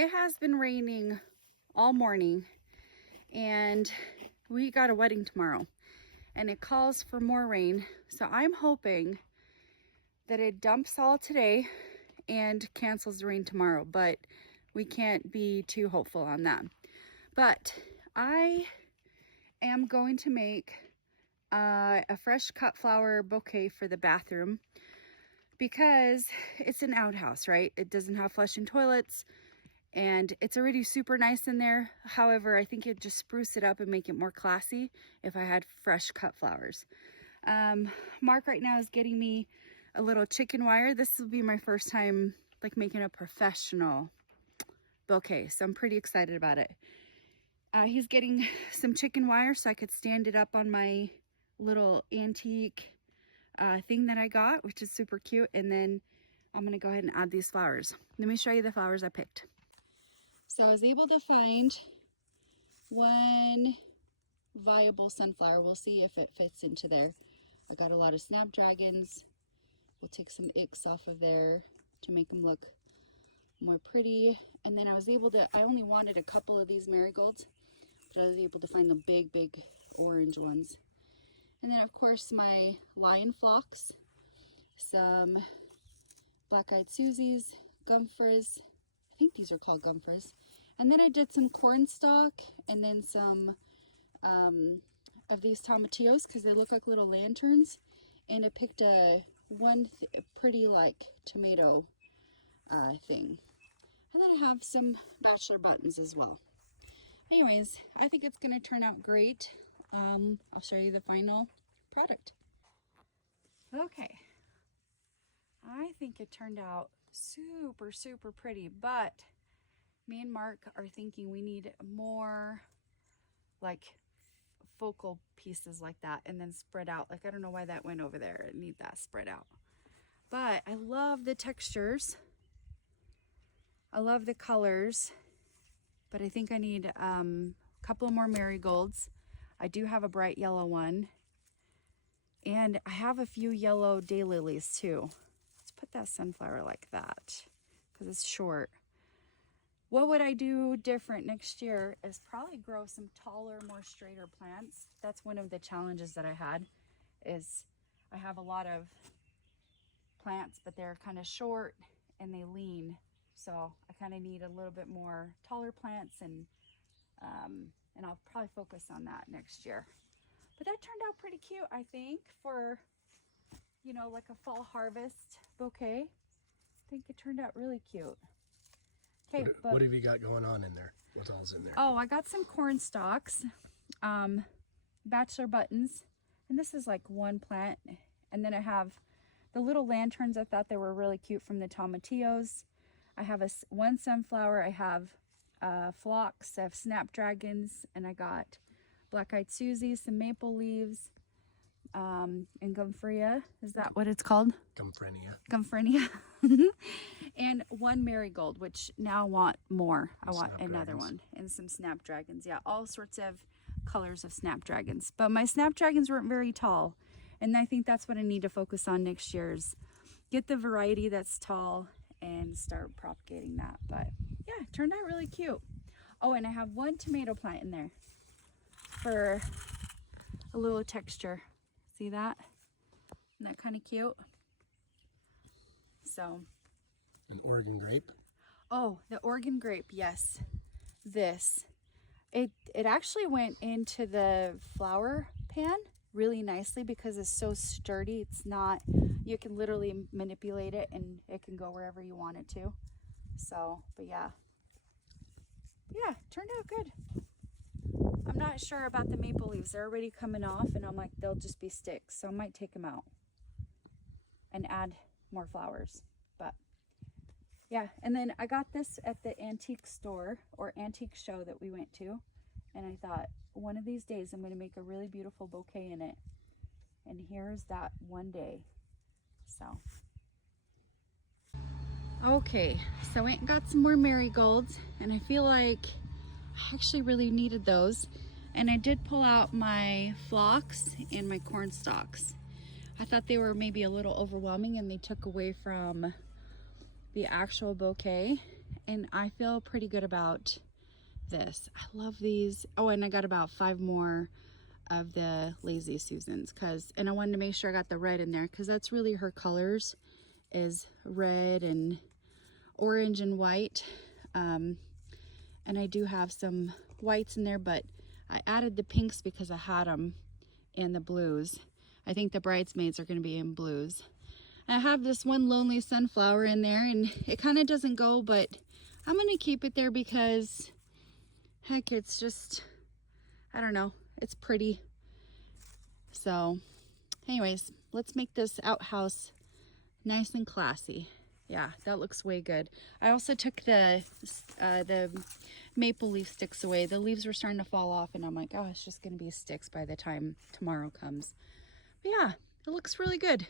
it has been raining all morning and we got a wedding tomorrow and it calls for more rain. So I'm hoping that it dumps all today and cancels the rain tomorrow, but we can't be too hopeful on that. But I am going to make a fresh cut flower bouquet for the bathroom because it's an outhouse, right? It doesn't have flushing toilets and it's already super nice in there. However, I think it'd just spruce it up and make it more classy if I had fresh cut flowers. Mark right now is getting me a little chicken wire. This will be my first time like making a professional bouquet, so I'm pretty excited about it. He's getting some chicken wire so I could stand it up on my little antique thing that I got, which is super cute. And then I'm gonna go ahead and add these flowers. Let me show you the flowers I picked. So I was able to find one viable sunflower. We'll see if it fits into there. I got a lot of snapdragons. We'll take some icks off of there to make them look more pretty. And then I was able to, I only wanted a couple of these marigolds, but I was able to find the big orange ones. And then of course my lion phlox, some black-eyed Susies, gumfras. I think these are called gumfras. And then I did some cornstalk and then some of these tomatillos because they look like little lanterns. And I picked a pretty like tomato thing. And then I have some bachelor buttons as well. Anyways, I think it's going to turn out great. I'll show you the final product. Okay. I think it turned out super pretty, but me and Mark are thinking we need more like focal pieces like that and then spread out. Like, I don't know why that went over there. I need that spread out. But I love the textures. I love the colors, but I think I need a couple more marigolds. I do have a bright yellow one, and I have a few yellow daylilies too. Let's put that sunflower like that because it's short. What would I do different next year is probably grow some taller, more straighter plants. That's one of the challenges that I had, is I have a lot of plants, but they're kind of short and they lean. So I kind of need a little bit more taller plants, and I'll probably focus on that next year. But that turned out pretty cute, I think, for, you know, like a fall harvest bouquet. I think it turned out really cute. Okay, what have you got going on in there? What all's in there? Oh, I got some corn stalks, bachelor buttons, and this is like one plant. And then I have the little lanterns. I thought they were really cute from the tomatillos. I have one sunflower. I have phlox. I have snapdragons, and I got black-eyed Susies, some maple leaves, and gumfrenia. Is that what it's called? Gumfrenia. Gumfrenia. And one marigold, which now I want more. I want another one. And some snapdragons. Yeah, all sorts of colors of snapdragons. But my snapdragons weren't very tall. And I think that's what I need to focus on next year, is get the variety that's tall and start propagating that. But yeah, it turned out really cute. Oh, and I have one tomato plant in there for a little texture. See that? Isn't that kind of cute? So. An Oregon grape? Oh, the Oregon grape, yes. This. It actually went into the flower pan really nicely because it's so sturdy. It's not, you can literally manipulate it and it can go wherever you want it to. So, but yeah. Yeah, turned out good. I'm not sure about the maple leaves. They're already coming off and I'm like, they'll just be sticks. So I might take them out and add more flowers. But yeah, and then I got this at the antique store or antique show that we went to. And I thought, one of these days I'm going to make a really beautiful bouquet in it. And here's that one day. So. Okay, so I went and got some more marigolds. And I feel like I actually really needed those. And I did pull out my phlox and my corn stalks. I thought they were maybe a little overwhelming and they took away from the actual bouquet. and I feel pretty good about this. I love these. Oh, and I got about 5 more of the Lazy Susans, and I wanted to make sure I got the red in there because that's really her colors, is red and orange and white. And I do have some whites in there, but I added the pinks because I had them in the blues. I think the bridesmaids are going to be in blues. I have this one lonely sunflower in there, and it kind of doesn't go, but I'm going to keep it there because heck, it's just, I don't know, it's pretty. So anyways, let's make this outhouse nice and classy. Yeah, that looks way good. I also took the maple leaf sticks away. The leaves were starting to fall off, and I'm like, oh, it's just gonna be sticks by the time tomorrow comes. But yeah, it looks really good.